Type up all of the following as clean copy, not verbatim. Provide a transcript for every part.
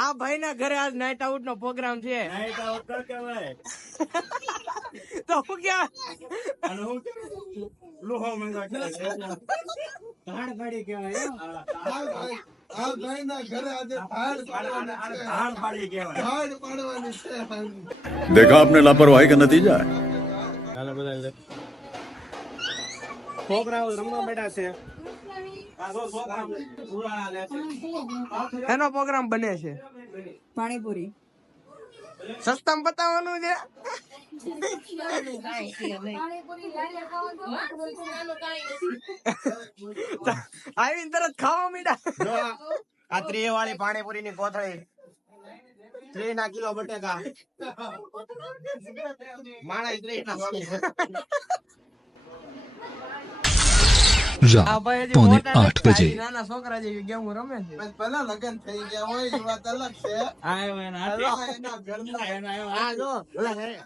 આ ભાઈ ના ઘરે આજ નાઇટ આઉટ નો પ્રોગ્રામ છે. તો હું ક્યાં લોહો મંગા देखा आपने लापरवाही का नतीजा है. છોકરાઓ રમવા બેઠા છે. એનો પ્રોગ્રામ બને છે. પાણીપુરી સસ્તામાં બતાવવાનું છે. આવીને તરત ખાવા મીડા. આ 3 વાળી પાણીપુરી ની કોથળી 3 ના કિલો બટેકા માણસ 3 ના આ ભાઈ હજી पौने મોટા 8 बजे. નથી. નાના છોકરા જેવી ગેમ રમે છે. પેલા લગન થઈ ગયા હોય એ વાત અલગ છે. આ જો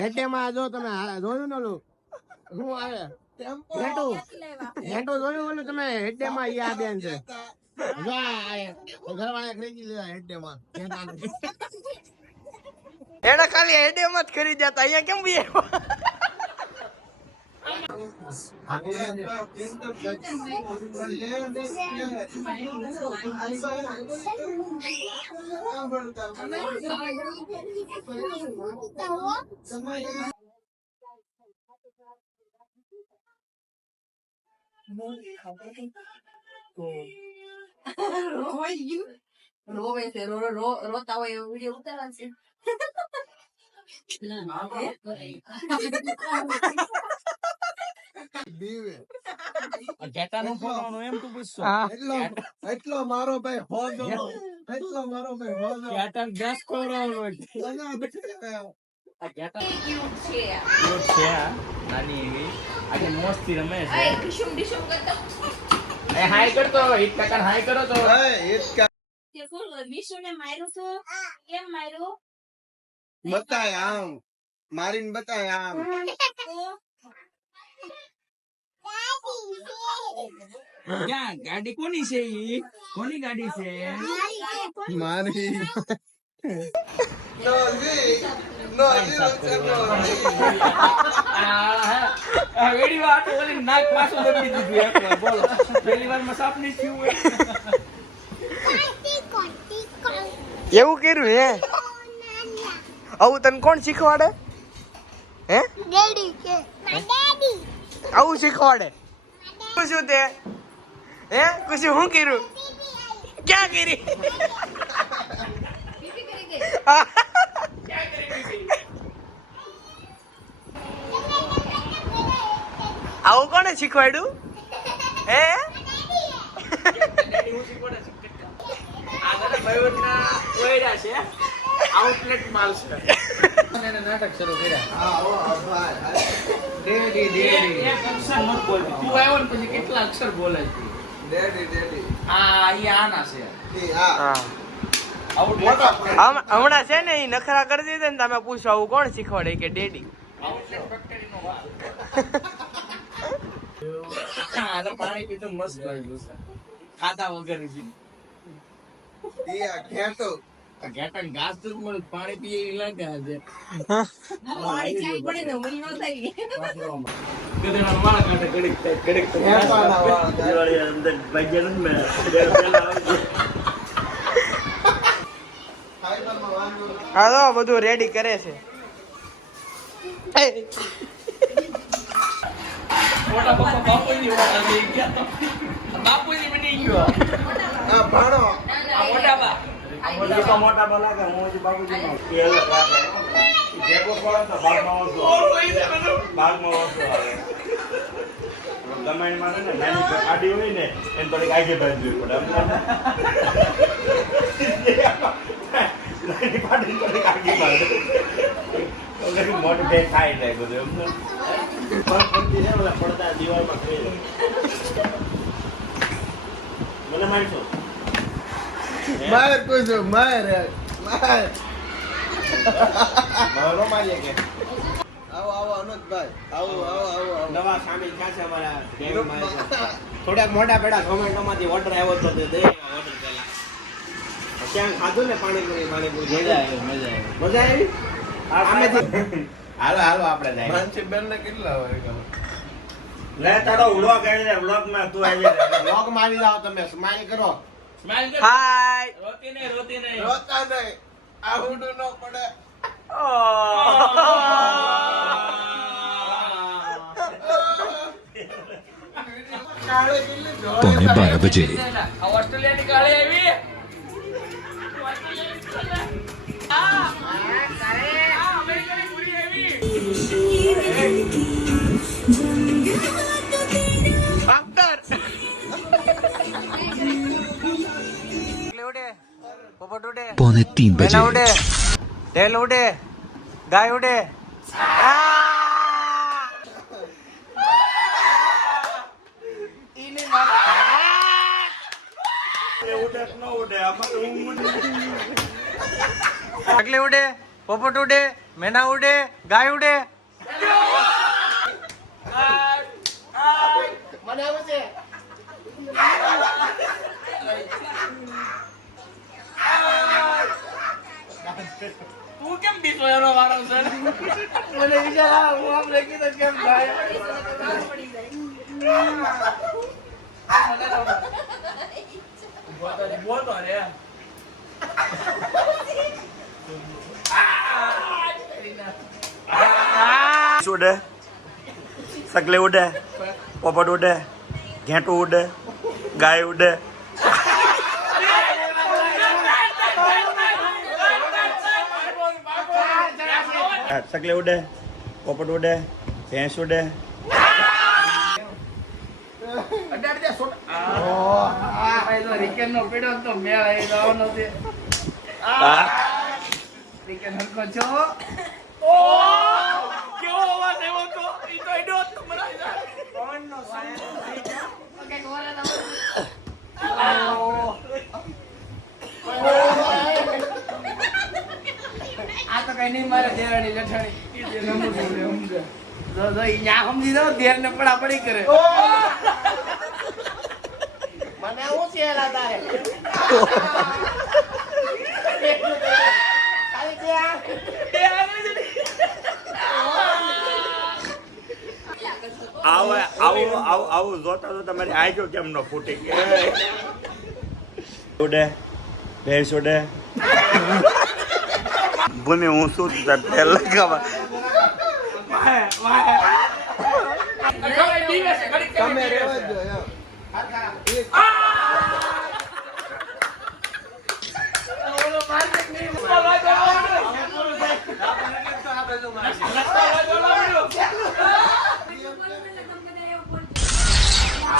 હેટેમાં જો તમે જોયું ને ઓલું હું આવે હેટો જોયું ઓલું તમે હેટેમાં ઈ આ બેન છે. જો આ ઘરવાળા ખરીદી લીધા હેટેમાં. એને ખાલી હેડેમાં જ કરી જતા. અહીંયા કેમ બી રોવે છે રોતા હોય એવો વિડીયો ઉતારવા છે. એટલો મારો ભાઈ હોજો એટલો મારો ભાઈ હોજો હાય કરતો હાય કરો તો વિશુને માર્યું છું કેમ માર્યું બતાય આમ મારીને બતાય આમ ક્યાં ગાડી કોની છે ઈ? કોની ગાડી છે? મારી આ વેડી વાત ઓલી નાક પાછું દબી દીધું એકવાર. બોલો પહેલી વાર માં સાપ નહીં થયું હોય. એવું કર્યું હે? આવું તને કોણ શીખવાડે? હે ડેડી કે ડેડી આવું શીખવાડે? શું તે હે કુછ હું કર્યું? ક્યાં કરી? આવું કોને શીખવાડ્યું? હે આઉટલેટ માલ છે. નાટક શરૂ કર્યા. એક અક્ષર મત બોલ. તું આવ્યો ને પછી કેટલા અક્ષર બોલે છે? આના છે. હમણાં છે ને એ નખરા કરી દીધા ને તમે પૂછો આવું કોણ શીખવાડે કે ડેડી? પાણી પીતું મસ્ત લાગ્યું છે ખાધા વગર. ઘાસ તો પાણી પીએ લાગે આજે. હા બધું રેડી કરે છે. બાપુજી બની ગયો. મોટા બલા કે હું બાપુજી નો પેલો જેકો પડે તો ભાગમાં ઓછો આવે. ગમાણી માં ને નાની ગાડી હોય ને એને થોડીક આગે બાંધવી પડે. નાની પાડી થોડીક આગે બાંધે મોટું બે ખાઈ જાય બધું એમને પડતા દિવાળમાં ખાઈ જાય. મને મારશો માર પૂછો માર મારો મારીએ કે આવો આવો અનોદભાઈ આવો આવો આવો નવા સામેલ થયા છે અમારા થોડાક મોટા પેડા ટોમેટોમાંથી ઓર્ડર આવ્યો તો તે દે ઓર્ડર પેલા ક્યાં ખાધું ને પાણીપુરી મજા આવી મજા આવી આમેથી હાલો હાલો આપણે જાય માનસીબેન ને કેટલા હોય લે તારો વ્લોગ આવી વ્લોગ માં તું આવી લોક મારી જાવ તમે સ્માઈલ કરો સ્માઈલ કર હાય રોતી નહીં રોતા નહીં આવડું ન પડે पौने 12 बजे ઓસ્ટ્રેલિયાની કાળી આવી અમેરિકાની પૂરી આવી ડોક્ટર ઉડે પોપટ ઉડે पौने 3 મેના बजे ઉડે ટેલ ઉડે ગાય ઉડે ચકલી ઉડે પોપટ ઉડે મેના ઉડે ગાય ઉડે મને આવે છે તું કેમ બીજો એનો વાળો છે મને વિચાર હું આમ લખી તો કેમ થાય બોતો રે ઉડે સકલે ઉડે પોપટ ઉડે ઘેટું ઉડે ગાય ઉડે સકલે ઉડે પોપટ ઉડે ભેંસ ઉડે આ તો કઈ નહીં મારે દેરાણી જેઠાણી સમજી દો દેર ને પડા પડી કરે મને હું ચેલા તારે આવું જોતા તો તમારી આંખો કેમ ન ફૂટી ઉડે ભેંસ ઉડે ભૂમિ હું શું તેલ લગાવા તમે રહેવા દો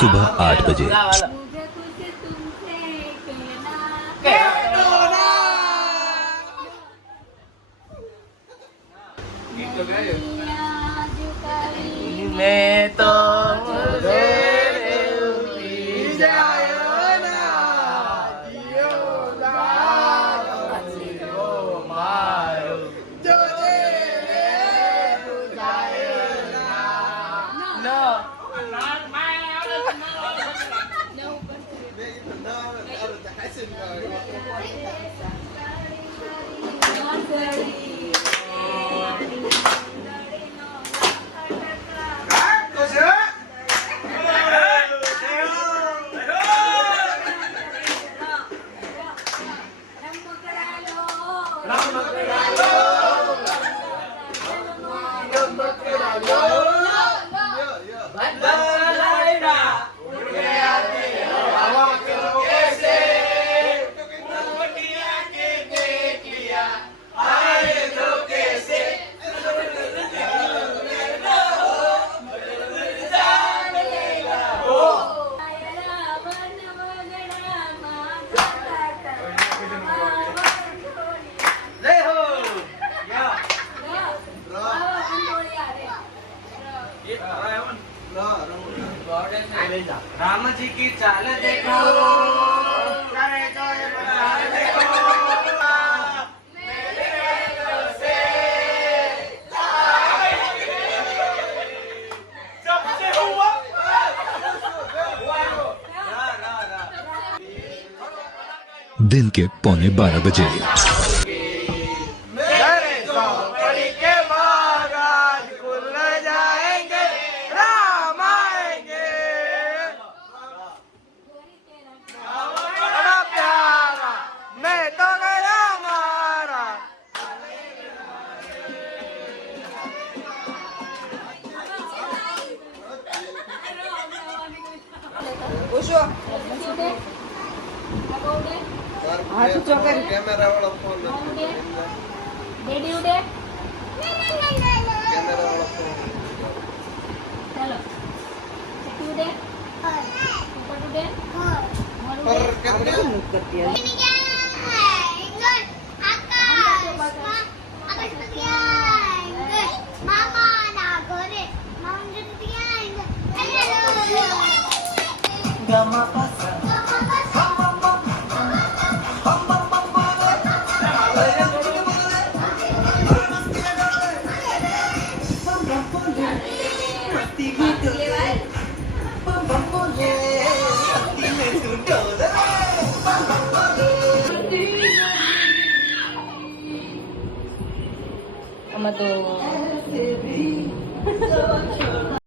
सुबह 8 बजे मुझे कुछ तुमसे कहना दुनिया जुकारी મેં તો राम जी की चाल देखो करे तो ये चाल देखो जब से हुआ दिन के 11:15 बजे। मेरे पड़ी के महाराज खुल जाएंगे, राम आएंगे। बड़ा प्यारा मैं तो गया मारा। ઓશો હાથ ઊંચો કરી કેમેરા વાળો ફોન ડેડી ઉડે કેમેરા વાળો ફોન ચાલો ચકી ઉડે ઉપર ઉડે પર કેમેરા મુખ કરતી હતી. આમાં તો